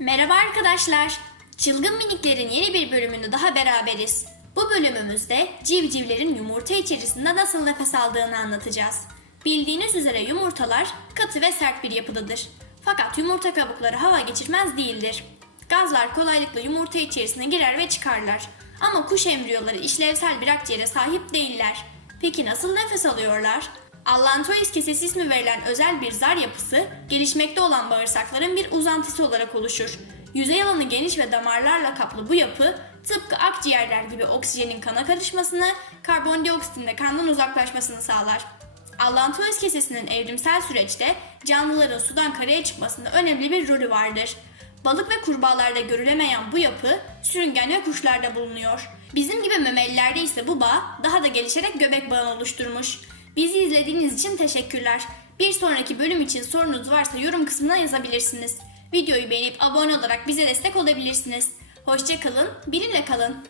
Merhaba arkadaşlar. Çılgın Minikler'in yeni bir bölümünde daha beraberiz. Bu bölümümüzde civcivlerin yumurta içerisinde nasıl nefes aldığını anlatacağız. Bildiğiniz üzere yumurtalar katı ve sert bir yapıdadır. Fakat yumurta kabukları hava geçirmez değildir. Gazlar kolaylıkla yumurta içerisine girer ve çıkarlar. Ama kuş embriyoları işlevsel bir akciğere sahip değiller. Peki nasıl nefes alıyorlar? Allantois kesesi ismi verilen özel bir zar yapısı, gelişmekte olan bağırsakların bir uzantısı olarak oluşur. Yüzey alanı geniş ve damarlarla kaplı bu yapı, tıpkı akciğerler gibi oksijenin kana karışmasını, karbondioksitin de kandan uzaklaşmasını sağlar. Allantois kesesinin evrimsel süreçte canlıların sudan karaya çıkmasında önemli bir rolü vardır. Balık ve kurbağalarda görülemeyen bu yapı sürüngen ve kuşlarda bulunuyor. Bizim gibi memelilerde ise bu bağ daha da gelişerek göbek bağını oluşturmuş. Bizi izlediğiniz için teşekkürler. Bir sonraki bölüm için sorunuz varsa yorum kısmına yazabilirsiniz. Videoyu beğenip abone olarak bize destek olabilirsiniz. Hoşçakalın, bilimle kalın.